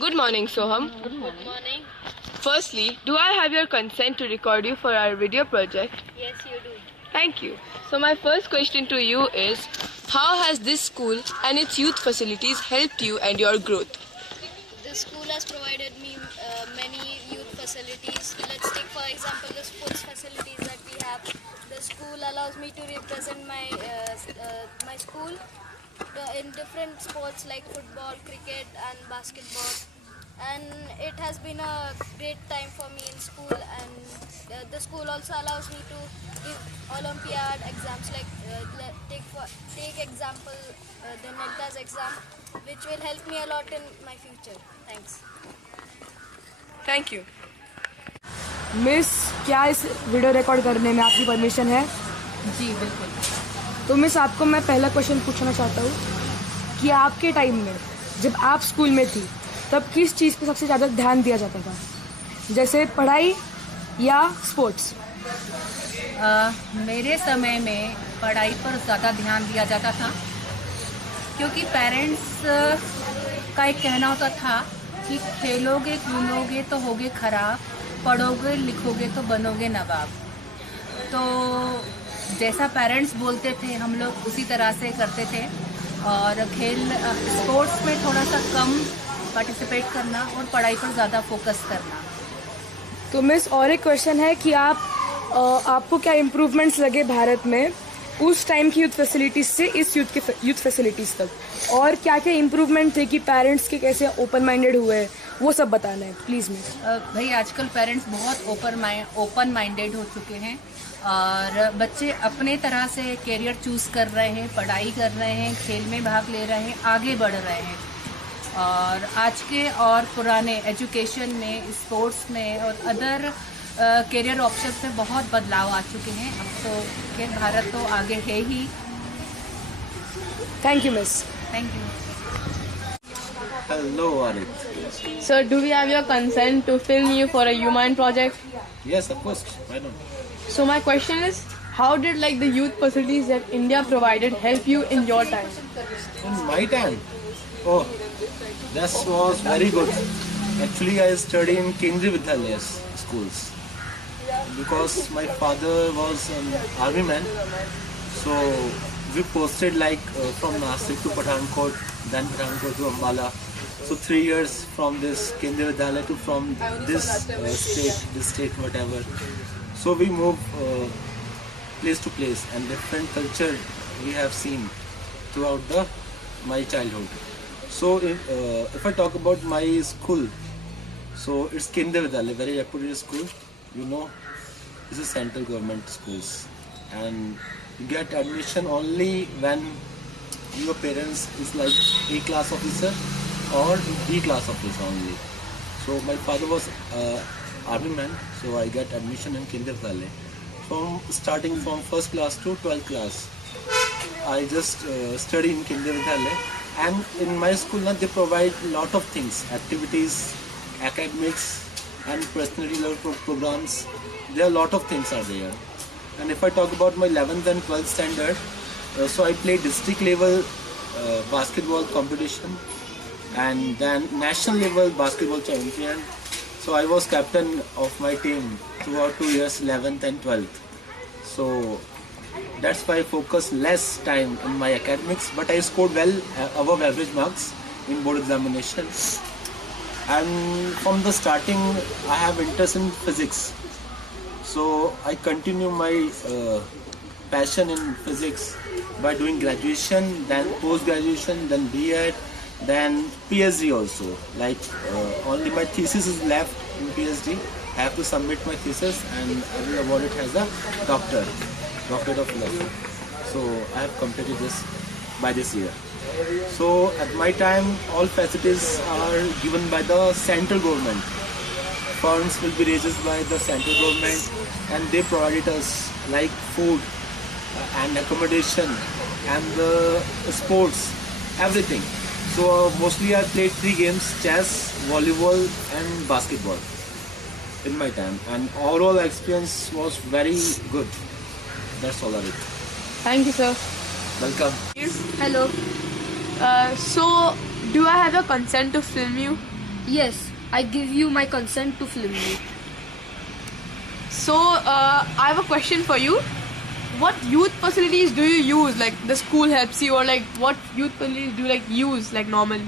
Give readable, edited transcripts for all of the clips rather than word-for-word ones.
Good morning, Soham. Good morning. Firstly, do I have your consent to record you for our video project? Yes, you do. Thank you. So my first question to you is, how has this school and its youth facilities helped you and your growth? The school has provided me many youth facilities. Let's take for example the sports facilities that we have. The school allows me to represent my school in different sports like football, cricket and basketball. And it has been a great time for me in school, and the school also allows me to give Olympiad exams like take example the NECDAS exam, which will help me a lot in my future. Thanks. Thank you. Miss, क्या इस video record करने में आपकी permission है? जी बिल्कुल। तो miss, आपको मैं पहला क्वेश्चन पूछना चाहता हूँ कि आपके टाइम में जब आप स्कूल में थी तब किस चीज़ पे सबसे ज़्यादा ध्यान दिया जाता था, जैसे पढ़ाई या स्पोर्ट्स? मेरे समय में पढ़ाई पर ज़्यादा ध्यान दिया जाता था, क्योंकि पेरेंट्स का एक कहना होता था कि खेलोगे कूदोगे तो होगे खराब, पढ़ोगे लिखोगे तो बनोगे नवाब। तो जैसा पेरेंट्स बोलते थे हम लोग उसी तरह से करते थे, और स्पोर्ट्स में थोड़ा सा कम पार्टिसिपेट करना और पढ़ाई पर ज़्यादा फोकस करना। तो मिस, और एक क्वेश्चन है कि आपको क्या इम्प्रूवमेंट्स लगे भारत में उस टाइम की यूथ फैसिलिटीज से इस यूथ फैसिलिटीज तक, और क्या क्या इम्प्रूवमेंट थे कि पेरेंट्स के कैसे ओपन माइंडेड हुए, वो सब बताना है प्लीज़ मिस। भाई आजकल पेरेंट्स बहुत ओपन माइंडेड हो चुके हैं, और बच्चे अपने तरह से कैरियर चूज़ कर रहे हैं, पढ़ाई कर रहे हैं, खेल में भाग ले रहे हैं, आगे बढ़ रहे हैं। और आज के और पुराने एजुकेशन में, स्पोर्ट्स में और अदर करियर ऑप्शंस में बहुत बदलाव आ चुके हैं। अब तो खैर भारत तो आगे है ही। Thank you miss. Thank you. Hello, Arit. Sir, do we have your consent to film you for a Human project? Yes, of course. Why not? So my question is, how did the youth facilities that India provided help you in your time? In my time, oh, that was very good. Actually, I studied in Kendriya Vidyalaya schools because my father was an army man. So we posted from Nasik to Pathankot, then Pathankot to Ambala. So 3 years from this Kendriya Vidyalaya to from this state, whatever. So we move place to place, and different culture we have seen throughout my childhood. So if I talk about my school, so it's Kendriya Vidyalaya, very reputed school. You know, this is central government schools, and you get admission only when your parents is like A class officer or B class officer only. So my father was army man, so I got admission in Kendriya Vidyalaya. Starting from first class to 12th class, I just study in Kendriya Vidyalaya. And in my school now, they provide lot of things, activities, academics and personality level programs. There are a lot of things are there. And if I talk about my 11th and 12th standard, so I played district level basketball competition, and then national level basketball champion. So I was captain of my team throughout 2 years, 11th and 12th. So that's why I focus less time in my academics, but I scored well above average marks in board examination. And from the starting, I have interest in physics. So I continue my passion in physics by doing graduation, then post-graduation, then B.Ed, then PhD also. Only my thesis is left in PhD. I have to submit my thesis and I will award it as a doctorate of philosophy. So I have completed this by this year. So at my time, all facilities are given by the central government. Funds will be raised by the central government, and they provided us like food and accommodation and the sports, everything. So mostly I played 3 games: chess, volleyball and basketball in my time, and overall experience was very good. That's all of it. Thank you, sir. Welcome. Hello. So, do I have your consent to film you? Yes, I give you my consent to film you. So I have a question for you. What youth facilities do you use? Like the school helps you, or like what youth facilities do you like use like normal?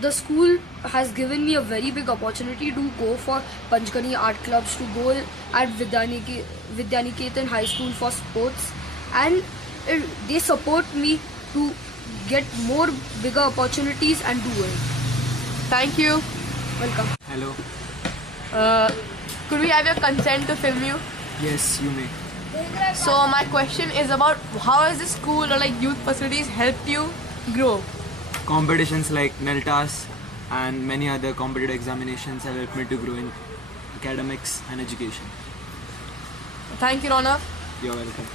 The school has given me a very big opportunity to go for Panchgani art clubs, to go at Vidyaniketan High School for sports, and they support me to get more bigger opportunities and do it. Thank you. Welcome. Hello. Could we have your consent to film you? Yes, you may. So my question is about how has the school or like youth facilities helped you grow? Competitions like NELTAS and many other competitive examinations have helped me to grow in academics and education. Thank you, Ronak. You're welcome.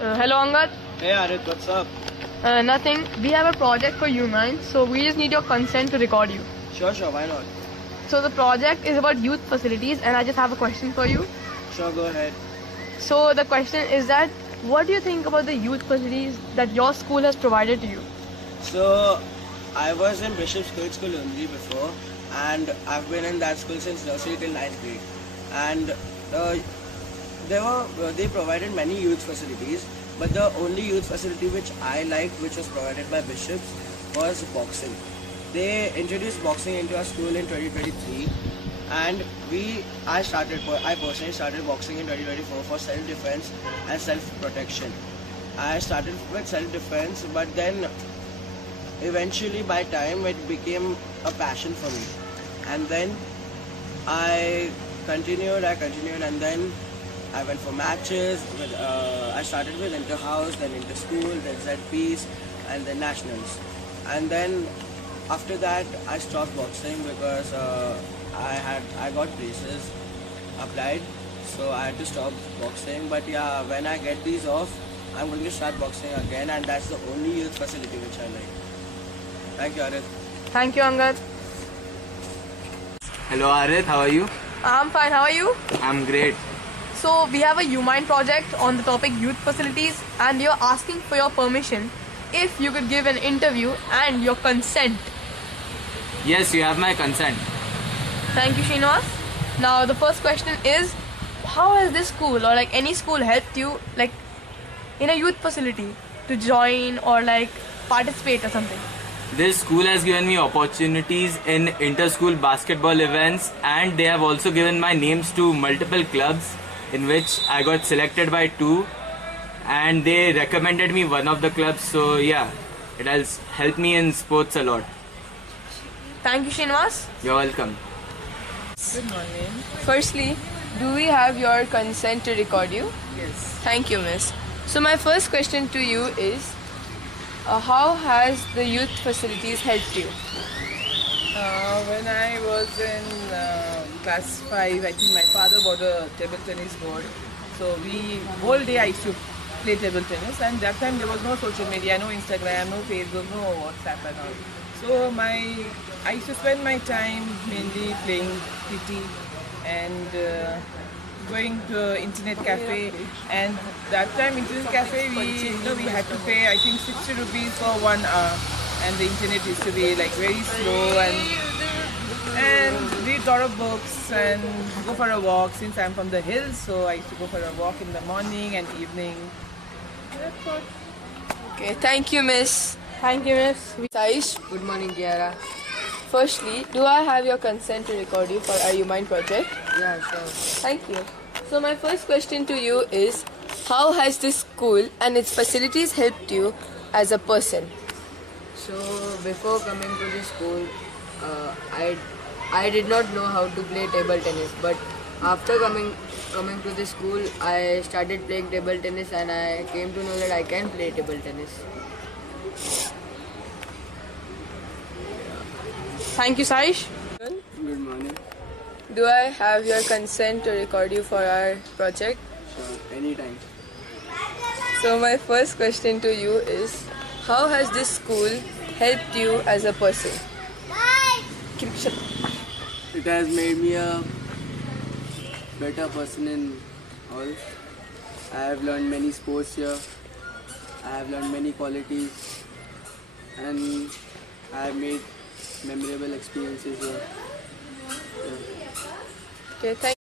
Hello, Angad. Hey Arit, what's up? Nothing. We have a project for you, man. So we just need your consent to record you. Sure, why not? So the project is about youth facilities, and I just have a question for you. Sure, go ahead. So the question is that what do you think about the youth facilities that your school has provided to you? So, I was in Bishop's Girls School only before, and I've been in that school since nursery till 9th grade. And they provided many youth facilities, but the only youth facility which I liked, which was provided by Bishop's, was boxing. They introduced boxing into our school in 2023, and I personally started boxing in 2024 for self-defense and self-protection. I started with self-defense, but then eventually by time it became a passion for me. And then I continued, and then I went for matches. I started with inter-house, then inter-school, then ZPs, and then nationals. And then after that, I stopped boxing because I got places applied, so I had to stop boxing. But yeah, when I get these off, I'm going to start boxing again, and that's the only youth facility which I like. Thank you, Arit. Thank you, Angad. Hello Arit, how are you? I'm fine. How are you? I'm great. So we have a UMind project on the topic youth facilities, and you're asking for your permission if you could give an interview and your consent. Yes, you have my consent. Thank you, Srinivas. Now the first question is, how has this school or like any school helped you like in a youth facility to join or like participate or something? This school has given me opportunities in inter-school basketball events, and they have also given my names to multiple clubs in which I got selected by 2, and they recommended me one of the clubs. So yeah, it has helped me in sports a lot. Thank you, Srinivas. You're welcome. Good morning. Firstly, do we have your consent to record you? Yes. Thank you, miss. So my first question to you is, how has the youth facilities helped you? When I was in class 5, I think my father bought a table tennis board. So whole day I used to play table tennis, and that time there was no social media, no Instagram, no Facebook, no WhatsApp and all. So I used to spend my time mainly playing PT and going to internet cafe. And that time internet cafe we had to pay I think 60 rupees for 1 hour, and the internet used to be like very slow, and read a lot of books and go for a walk. Since I'm from the hills, so I used to go for a walk in the morning and evening. That's all. Okay, thank you, miss. Thank you, miss. Saish, Good morning, Kiara. firstly, do I have your consent to record you for our UMind project? Yeah, sure. Thank you. So my first question to you is, how has this school and its facilities helped you as a person? So before coming to the school, I did not know how to play table tennis. But after coming to the school, I started playing table tennis, and I came to know that I can play table tennis. Thank you, Saish. Good morning. Do I have your consent to record you for our project? Sure, anytime. So my first question to you is, how has this school helped you as a person? It has made me a better person in all. I have learned many sports here. I have learned many qualities, and I have made memorable experiences here. Okay, thank